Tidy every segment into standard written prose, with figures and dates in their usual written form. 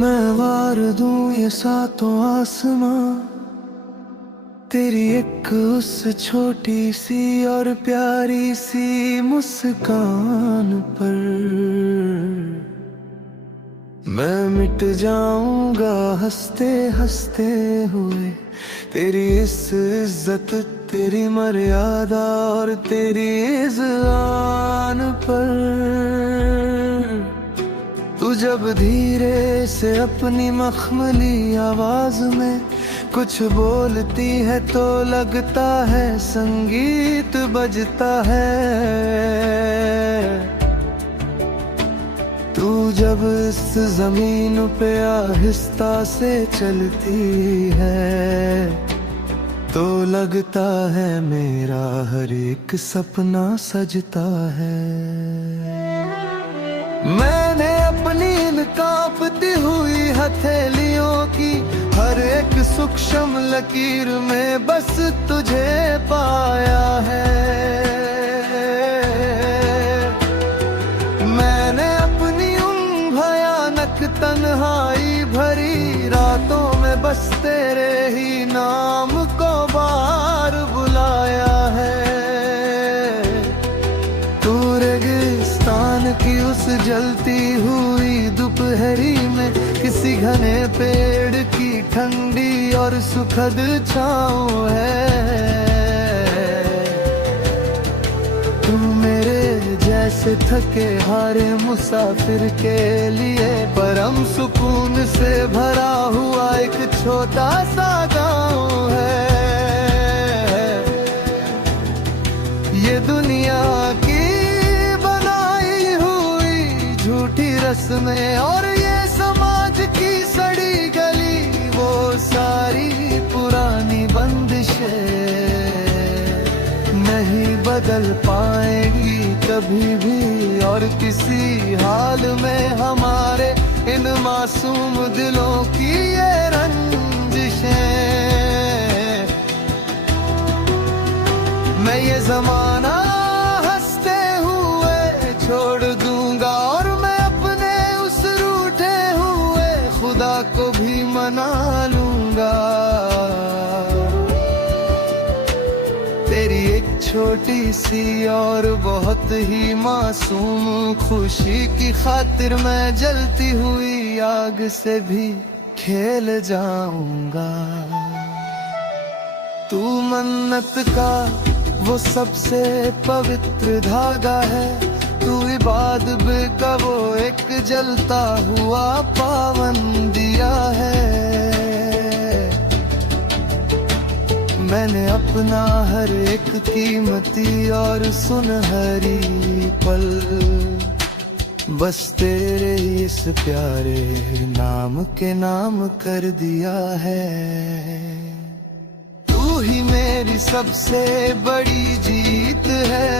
मैं वार दूं ये सातों आसमां तेरी एक उस छोटी सी और प्यारी सी मुस्कान पर। मैं मिट जाऊंगा हंसते हंसते हुए तेरी इस इज्जत तेरी मर्यादा और तेरी इज़्ज़ान पर। तू जब धीरे से अपनी मखमली आवाज में कुछ बोलती है तो लगता है संगीत बजता है। तू जब इस जमीन पे आहिस्ता से चलती है तो लगता है मेरा हर एक सपना सजता है। मैंने अपनी इन कांपती हुई हथेलियों की हर एक सूक्ष्म लकीर में बस तुझे पाया है। मैंने अपनी उन भयानक तन्हाई भरी रातों में बस तेरे ही नाम को बार बुलाया है। तू रेगिस्तान की उस जलती हुई दोपहरी में किसी घने पेड़ की ठंडी और सुखद छाँव है। तू मेरे जैसे थके हारे मुसाफिर के लिए परम सुकून से भरा हुआ एक छोटा सा गाँव है। ये दुनिया की बनाई हुई झूठी रस्में और ये समाज की सड़ी गली वो सारी पुरानी बंदिशें नहीं बदल पाएंगी कभी भी और किसी हाल में हमारे इन मासूम दिलों की ये रंजिशें। मैं ये जमाना हंसते हुए छोड़ दूंगा और मैं अपने उस रूठे हुए खुदा को भी मना लूंगा। तेरी एक छोटी सी और बहुत ही मासूम खुशी की खातिर मैं जलती हुई आग से भी खेल जाऊंगा। तू मन्नत का वो सबसे पवित्र धागा है। तू इबादत का वो एक जलता हुआ पावन दिया है। मैंने अपना हर एक कीमती और सुनहरी पल बस तेरे इस प्यारे नाम के नाम कर दिया है। तू ही मेरी सबसे बड़ी जीत है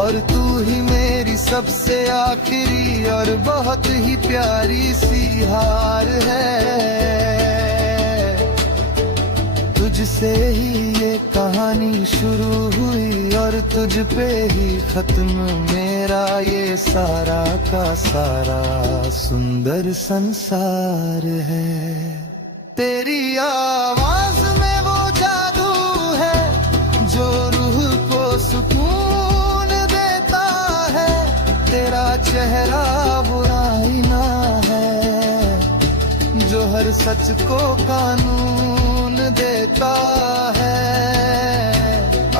और तू ही मेरी सबसे आखिरी और बहुत ही प्यारी सी हार है। तुझसे ही ये कहानी शुरू हुई और तुझ पे ही खत्म मेरा ये सारा का सारा सुंदर संसार है। तेरी आवाज में वो जादू है जो रूह को सुकून देता है। तेरा चेहरा बुराई ना है जो हर सच को कानून देता है।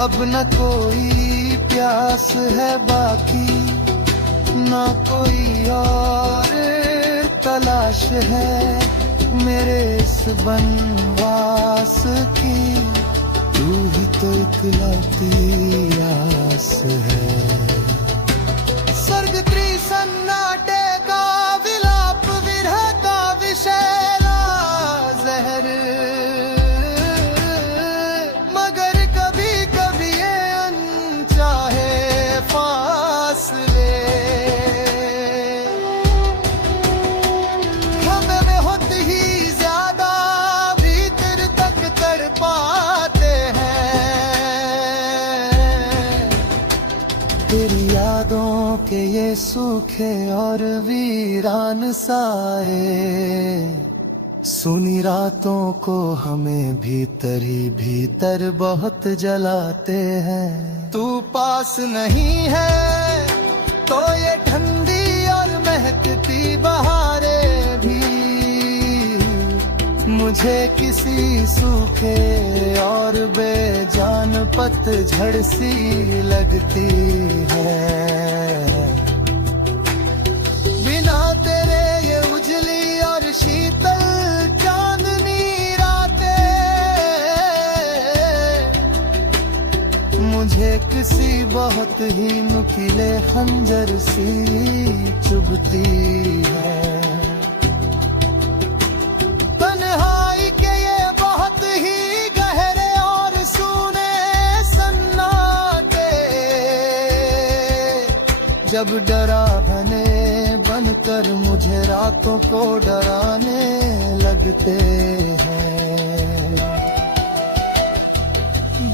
अब न कोई प्यास है बाकी ना कोई और तलाश है मेरे इस बनवास की। तू ही तो इकलौती आस है। स्वर्ग त्रिसन्नाटे का विलाप विरह का विषैला जहर के ये सूखे और वीरान साए, सुनी रातों को हमें भीतर ही भीतर बहुत जलाते हैं। तू पास नहीं है तो ये ठंडी और महकती बहारें भी मुझे किसी सूखे और बेजान पतझड़ सी लगती है। बिना तेरे ये उजली और शीतल चांदनी रातें मुझे किसी बहुत ही नुकीले खंजर सी चुभती है। तन्हाई के ये बहुत ही गहरे और सूने सन्नाटे जब डरा बने बनकर मुझे रातों को डराने लगते हैं।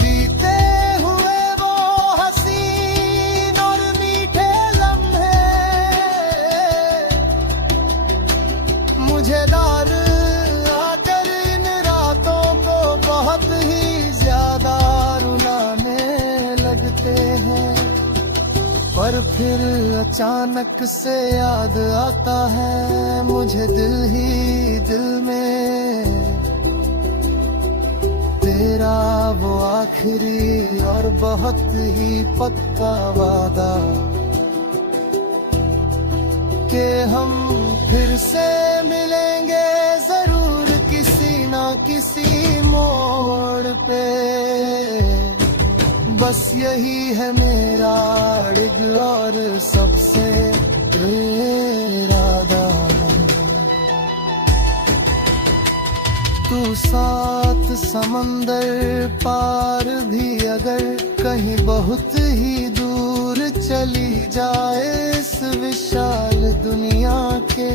बीते हुए वो हसीन और मीठे लम्हे मुझे दार आकर इन रातों को बहुत ही ज्यादा रुलाने लगते हैं। पर फिर अचानक से याद आता है मुझे दिल ही दिल में तेरा वो आखिरी और बहुत ही पक्का वादा कि हम फिर से मिलेंगे जरूर किसी ना किसी मोड़ पे। बस यही है मेरा अड़िग और सबसे इरादा। तू सात समंदर पार भी अगर कहीं बहुत ही दूर चली जाए इस विशाल दुनिया के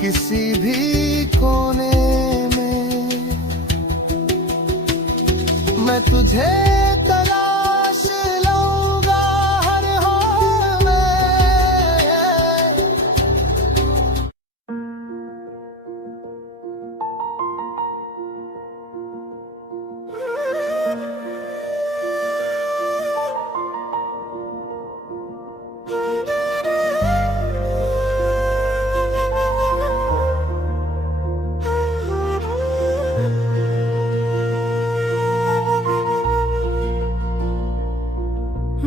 किसी भी कोने में, मैं तुझे तलाश लूंगा हर हाल में।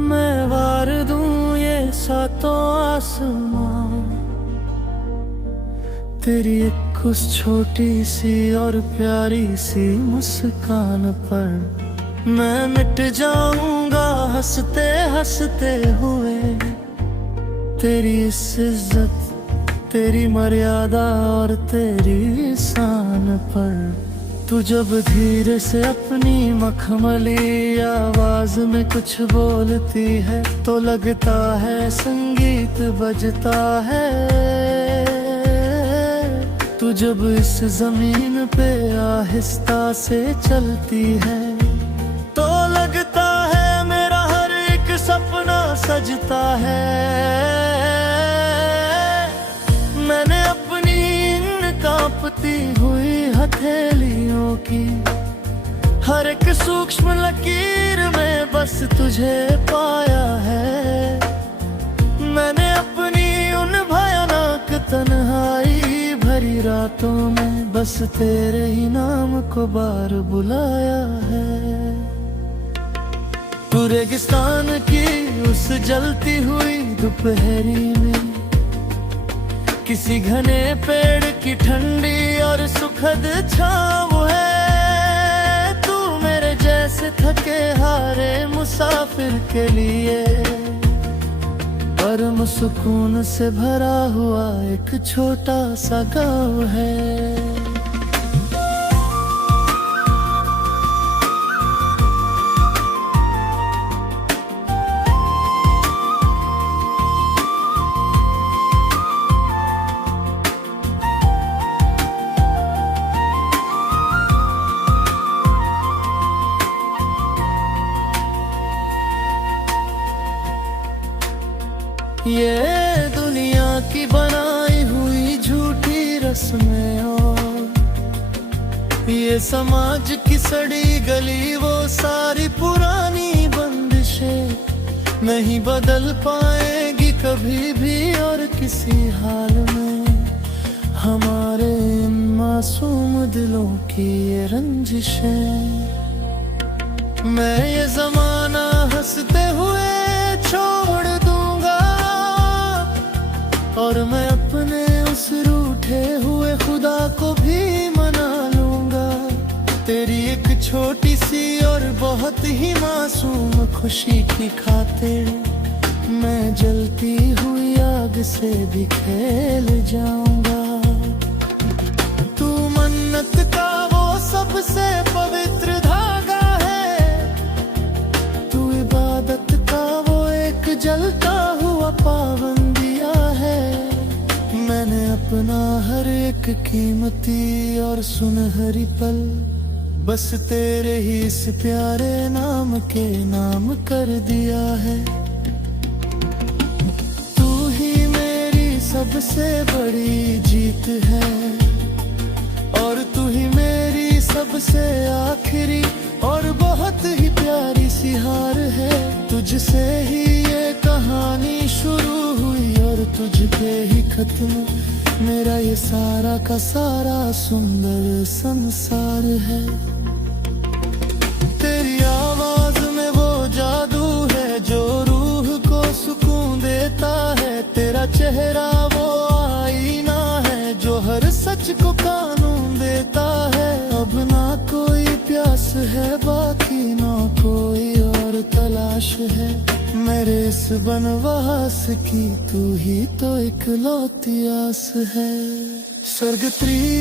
मैं वार दूं ये सातों आसमां तेरी एक उस छोटी सी और प्यारी सी मुस्कान पर। मैं मिट जाऊंगा हंसते हंसते हुए तेरी इस इज्जत तेरी मर्यादा और तेरी शान पर। तू जब धीरे से अपनी मखमली आवाज में कुछ बोलती है तो लगता है संगीत बजता है। तू जब इस जमीन पे आहिस्ता से चलती है तो लगता है मेरा हर एक सपना सजता है। मैंने अपनी इन कांपती हुई हथेलियों की हर एक सूक्ष्म लकीर में बस तुझे पाया है। मैंने अपनी उन भयानक तन्हाई भरी रातों में बस तेरे ही नाम को बार बुलाया है। तू रेगिस्तान की उस जलती हुई दोपहरी में किसी घने पेड़ की ठंडी और सुखद छाँव है। तू मेरे जैसे थके हारे मुसाफिर के लिए परम सुकून से भरा हुआ एक छोटा सा गाँव है। ये समाज की सड़ी गली वो सारी पुरानी बंदिशें नहीं बदल पाएगी कभी भी और किसी हाल में। हमारे इन मासूम दिलों की ये रंजिशें, मैं ये जमाना हंसते हुए छोड़ दूंगा और मैं अपने उस रूठे हुए खुदा को भी मना लूंगा। तेरी एक छोटी सी और बहुत ही मासूम खुशी की खातिर मैं जलती हुई आग से भी खेल जाऊंगा। तू मन्नत का वो सबसे पवित्र धागा है, तू इबादत का वो एक जलता हुआ पावन दिया है। मैंने अपना हर एक कीमती और सुनहरी पल बस तेरे ही इस प्यारे नाम के नाम कर दिया है। तू ही मेरी सबसे बड़ी जीत है और तू ही मेरी सबसे आखिरी और बहुत ही प्यारी सी हार है। तुझसे ही ये कहानी शुरू हुई और तुझ पे ही खत्म मेरा ये सारा का सारा सुंदर संसार है। तेरी आवाज में वो जादू है जो रूह को सुकून देता है। तेरा चेहरा वो आईना है जो हर सच को कानून देता है। अब ना कोई प्यास है बाकी ना कोई और तलाश है। मेरे इस बनवास की तू ही तो इकलौती आस है। स्वर्ग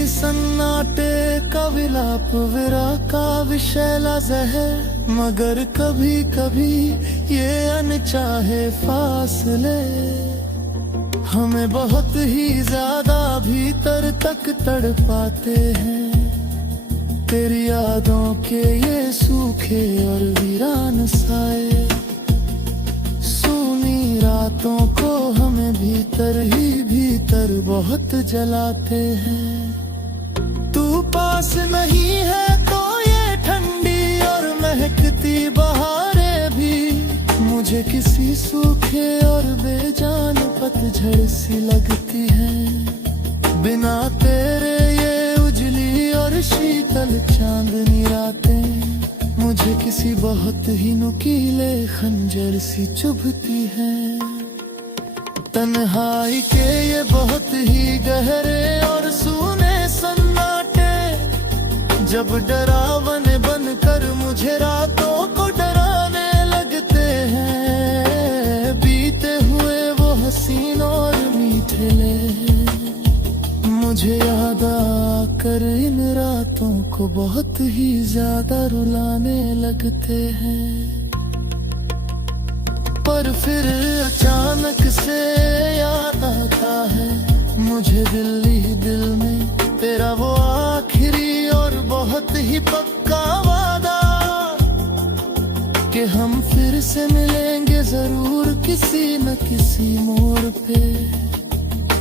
सन्नाटे का विलाप विरा का विशैला जहर, मगर कभी कभी ये अनचाहे फासले हमें बहुत ही ज्यादा भीतर तक तड़पाते हैं। तेरी यादों के ये सूखे और वीरान साए सूनी रातों को हमें भीतर ही भीतर बहुत जलाते हैं। तू पास नहीं है तो ये ठंडी और महकती बहारें भी मुझे किसी सूखे और बेजान पतझड़ सी लगती हैं। बिना तेरे ये उजली और शीतल चांदनी रातें मुझे किसी बहुत ही नुकीले खंजर सी चुभती हैं। तन्हाई के ये बहुत ही गहरे और सूने सन्नाटे जब डरावने बनकर मुझे रातों को डराने लगते हैं। बीते हुए वो हसीन और मीठे लम्हे मुझे याद आकर इन रातों को बहुत ही ज्यादा रुलाने लगते हैं। पर फिर अचानक से याद आता है मुझे दिल ही दिल में तेरा वो आखिरी और बहुत ही पक्का वादा कि हम फिर से मिलेंगे जरूर किसी न किसी मोड़ पे।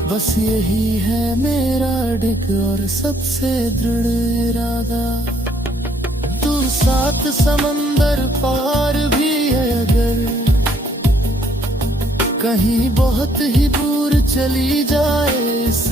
बस यही है मेरा अडिग और सबसे दृढ़ इरादा। तू सात समंदर पार भी है अगर कहीं बहुत ही दूर चली जाए इस